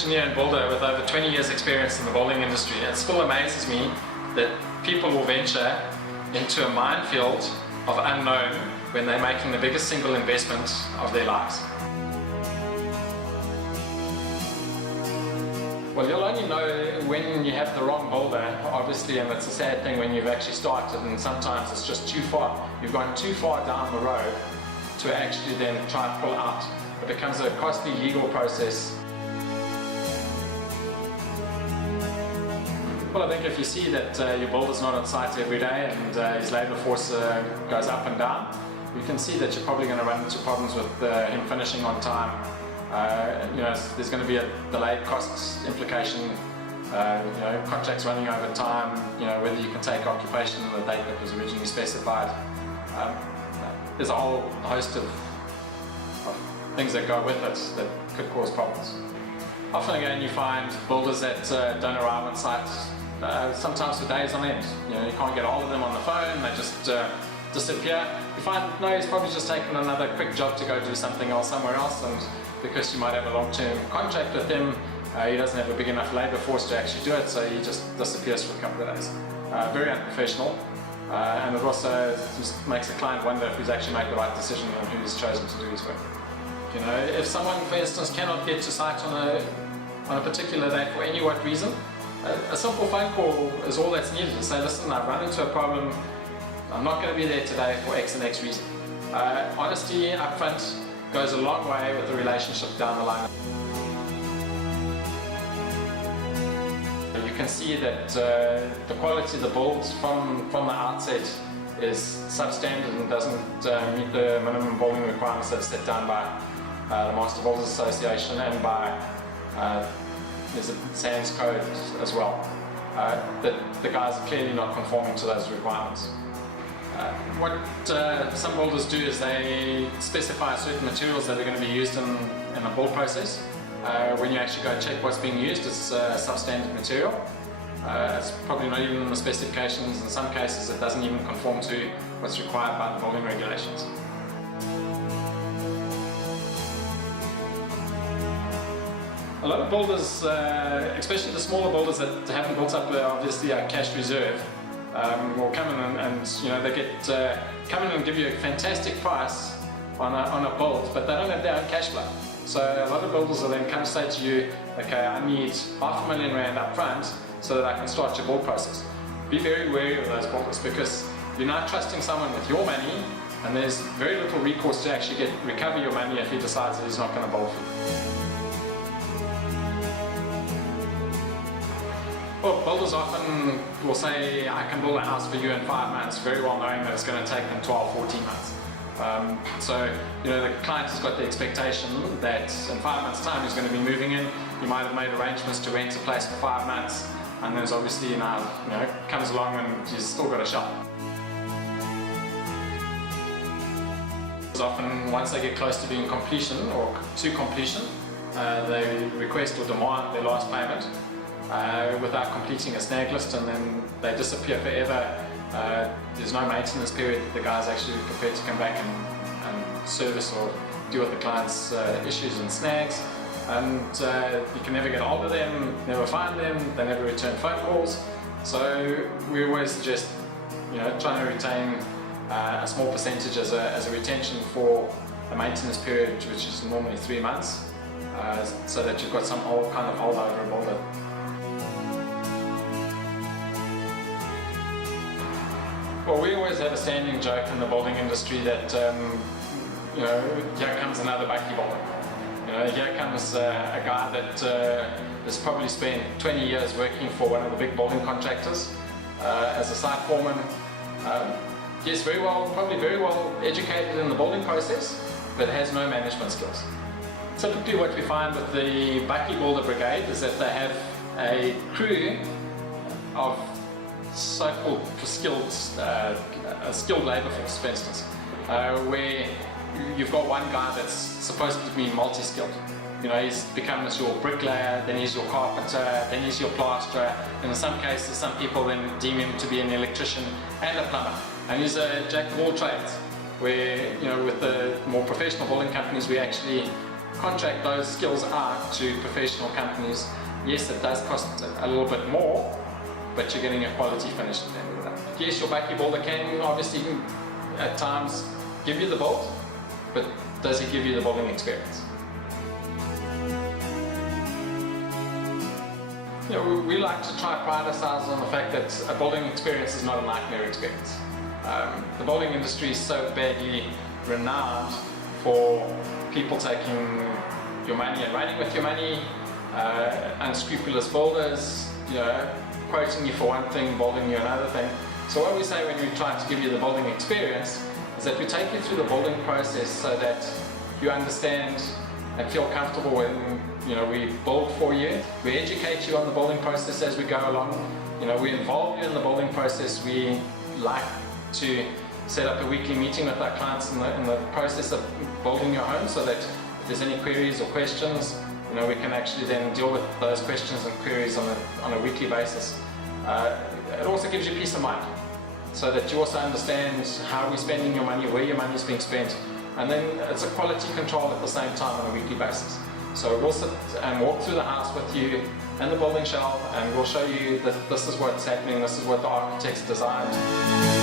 engineer and builder with over 20 years experience in the building industry, it still amazes me that people will venture into a minefield of unknown when they're making the biggest single investment of their lives. Well, you'll only know when you have the wrong builder, obviously, and it's a sad thing when you've actually started and sometimes it's just too far. You've gone too far down the road to actually then try and pull out. It becomes a costly legal process. Well, I think if you see that your builder's not on site every day and his labour force goes up and down, you can see that you're probably going to run into problems with him finishing on time. There's going to be a delayed costs implication, contracts running over time, whether you can take occupation on the date that was originally specified. There's a whole host of things that go with it that could cause problems. Often again you find builders that don't arrive on site sometimes for days on end. You can't get hold of them on the phone, they just disappear. You find, no, he's probably just taken another quick job to go do something else somewhere else, and because you might have a long-term contract with him, he doesn't have a big enough labour force to actually do it, so he just disappears for a couple of days. Very unprofessional, and it also just makes the client wonder if he's actually made the right decision on who he's chosen to do his work. If someone, for instance, cannot get to site on a particular day for any what reason, a simple phone call is all that's needed to say, listen, I've run into a problem, I'm not going to be there today for X and X reason. Honesty up front goes a long way with the relationship down the line. You can see that the quality of the build from the outset is substandard and doesn't meet the minimum building requirements that are set down by the Master Builders Association and by there's a SANS code as well. That the guys are clearly not conforming to those requirements. What some builders do is they specify certain materials that are going to be used in the build process. When you actually go check what's being used, it's substandard material. It's probably not even in the specifications. In some cases it doesn't even conform to what's required by the building regulations. A lot of builders, especially the smaller builders that haven't built up obviously a cash reserve, will come in and they come in and give you a fantastic price on a build, but they don't have their own cash flow. So a lot of builders will then come say to you, okay, I need R500,000 up front so that I can start your build process. Be very wary of those builders because you're now trusting someone with your money and there's very little recourse to actually recover your money if he decides that he's not going to build for you. Well, builders often will say, I can build a house for you in 5 months, very well knowing that it's going to take them 12, 14 months. The client has got the expectation that in 5 months' time he's going to be moving in. You might have made arrangements to rent a place for 5 months, and there's obviously now, comes along and he's still got a shop. Often, once they get close to being completion or to completion, they request or demand their last payment. Without completing a snag list, and then they disappear forever. There's no maintenance period that the guy's actually prepared to come back and service or deal with the client's issues and snags, and you can never get a hold of them, never find them, they never return phone calls. So we always suggest trying to retain a small percentage as a retention for a maintenance period, which is normally 3 months, so that you've got some kind of holdover builder. Well, we always have a standing joke in the building industry that, here comes another bucky builder. Here comes a guy that has probably spent 20 years working for one of the big building contractors as a site foreman. Yes, probably very well educated in the building process, but has no management skills. Typically what we find with the bucky builder brigade is that they have a crew of so-called skilled labour force, for instance, where you've got one guy that's supposed to be multi-skilled. He's become your bricklayer, then he's your carpenter, then he's your plasterer, and in some cases some people then deem him to be an electrician and a plumber, and he's a jack of all trades. Where with the more professional building companies we actually contract those skills out to professional companies, yes, it does cost a little bit more, but you're getting a quality finish at the end of the day. Yes, your bakkie builder can obviously at times give you the build, but does he give you the building experience? You know, we like to try pride ourselves on the fact that a building experience is not a nightmare experience. The building industry is so badly renowned for people taking your money and running with your money, unscrupulous builders, you know, quoting you for one thing, building you another thing. So what we say when we try to give you the building experience is that we take you through the building process so that you understand and feel comfortable when, you know, we build for you. We educate you on the building process as we go along. You know, we involve you in the building process. We like to set up a weekly meeting with our clients in the process of building your home, so that if there's any queries or questions, you know, we can actually then deal with those questions and queries on a weekly basis. It also gives you peace of mind, so that you also understand how we're spending your money, where your money is being spent, and then it's a quality control at the same time on a weekly basis. So we'll sit and walk through the house with you and the building shell, and we'll show you that this is what's happening, this is what the architect's designed.